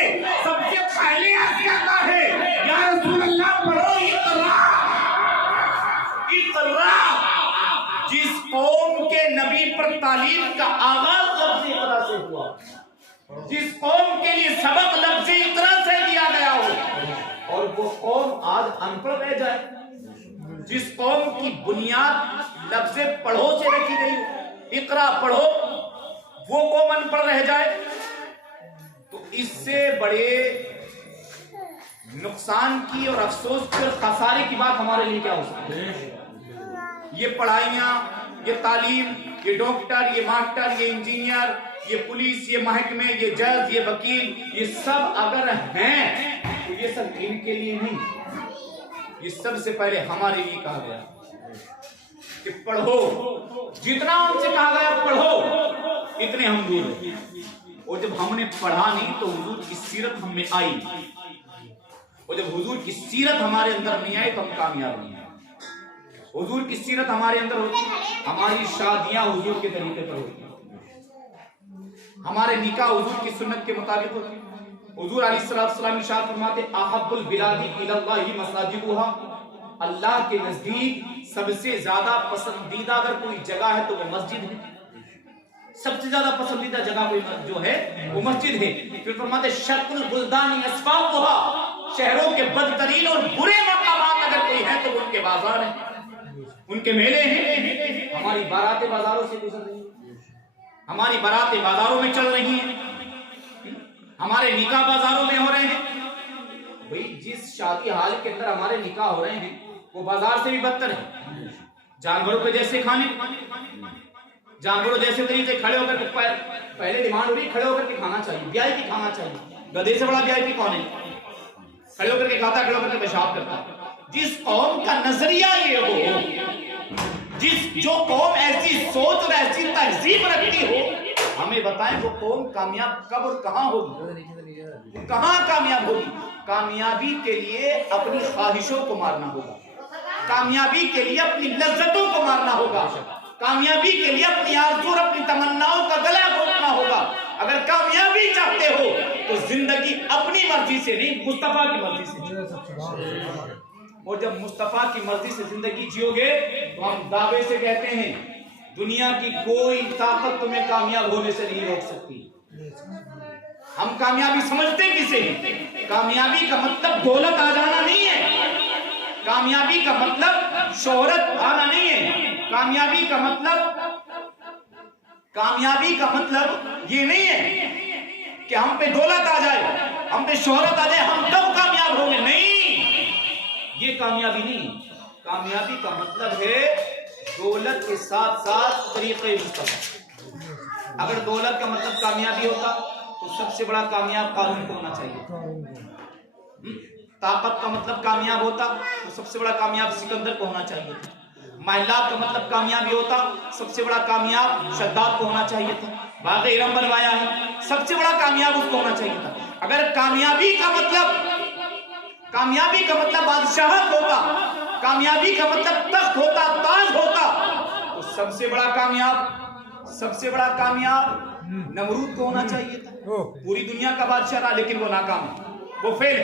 से सबसे पहले अर्ज करता है, या रसूल अल्लाह पढ़ो इक़रा। इक़रा, जिस कौम के नबी पर तालीम का आगाज लफ्ज़ इक़रा से हुआ, जिस कौम के लिए सबक लफ्ज़ इक़रा से दिया गया हो, और वो कौम आज अनपढ़ रह जाए, जिस कौम की बुनियाद लफ्ज़ पढ़ो से रखी गई हो, इक़रा पढ़ो, वो कौम अनपढ़ रह जाए, तो इससे बड़े नुकसान की और अफसोस की और खसारे की बात हमारे लिए क्या हो सकती है। ये पढ़ाइयाँ, ये तालीम, ये डॉक्टर, ये मास्टर, ये इंजीनियर, ये पुलिस, ये महकमे, ये जज, ये वकील, ये सब अगर हैं तो ये सब इनके लिए नहीं, ये सबसे पहले हमारे लिए कहा गया कि पढ़ो। जितना हमसे कहा गया पढ़ो, इतने हम दूर हैं। और जब हमने पढ़ा नहीं तो हुजूर की सीरत हम में आई, और जब हुजूर की सीरत हमारे अंदर नहीं आई तो हम कामयाब नहीं है। हुजूर की सीरत हमारे अंदर होती, हमारी शादियां हुजूर के तरीके पर होती, हमारे निकाह हुजूर की सुन्नत के मुताबिक होती। हुजूर अलैहिस्सलाम इरशाद फरमाते, अहब्बुल बिलादी इलल्लाहि मसाजिदुहा, अल्लाह के नजदीक सबसे ज्यादा पसंदीदा अगर कोई जगह है तो वो मस्जिद है। सबसे ज्यादा पसंदीदा जगह कोई जो है वो मस्जिद है। फिर फरमाते, शर्कुल बुल्दानी अस्फाकुहा, शहरों के बदतरीन और बुरे मकामात अगर कोई है तो उनके बाजार हैं, उनके मेले हैं। हमारी बारातें बाजारों से गुजर रही हैं, हमारी बारातें बाजारों में चल रही हैं, हमारे निकाह बाजारों में हो रहे हैं। भाई जिस शादी हाल के अंदर हमारे निकाह हो रहे हैं वो बाजार से भी बदतर है। जानवरों के जैसे खाने, जानवरों जैसे तरीके खड़े होकर के पहले डिमांड हो रही खड़े होकर के खाना चाहिए, वीआईपी खाना चाहिए। गधे से बड़ा वीआईपी कौन है? खड़े होकर के खाता, खड़े होकर के पेशाब करता। जिस कौम का नजरिया ये हो, जो कौम ऐसी सोच और ऐसी तहजीब रखती हो, हमें बताएं वो कौम कामयाब कब और कहां होगी, कहां कामयाब होगी। कामयाबी के लिए अपनी ख्वाहिशों को मारना होगा, कामयाबी के लिए अपनी लज्जतों को मारना होगा, कामयाबी के लिए अपनी आरज़ू और अपनी तमन्नाओं का गला घोटना होगा। अगर कामयाबी चाहते हो तो जिंदगी अपनी मर्जी से नहीं, मुस्तफा की मर्जी से। और जब मुस्तफा की मर्जी से जिंदगी जियोगे तो हम दावे से कहते हैं दुनिया की कोई ताकत तुम्हें कामयाब होने से नहीं रोक सकती। हम कामयाबी समझते किसे हैं? कामयाबी का मतलब दौलत आ जाना नहीं है, कामयाबी का मतलब शोहरत आना नहीं है, कामयाबी का मतलब ये नहीं है कि हम पे दौलत आ जाए, हम पे शोहरत आ जाए, हम तब कामयाब होंगे। नहीं, ये कामयाबी नहीं। कामयाबी का मतलब है दौलत के साथ साथ तरीक़े मुस्तफ़ा। अगर दौलत का मतलब कामयाबी होता तो सबसे बड़ा कामयाब कारून को होना चाहिए। ताकत का मतलब कामयाब होता तो सबसे बड़ा कामयाब सिकंदर को होना चाहिए था। महिलात का मतलब कामयाबी होता सबसे बड़ा कामयाब शद्दाद को होना चाहिए था। बाग़े इरम बनवाया है, सबसे बड़ा कामयाब उसको होना चाहिए था। अगर कामयाबी का मतलब बादशाहत होता, कामयाबी का मतलब तख्त होता, ताज होता, तो सबसे बड़ा कामयाब नमरूद को होना चाहिए था। पूरी दुनिया का बादशाह रहा लेकिन वो नाकाम, वो फेल।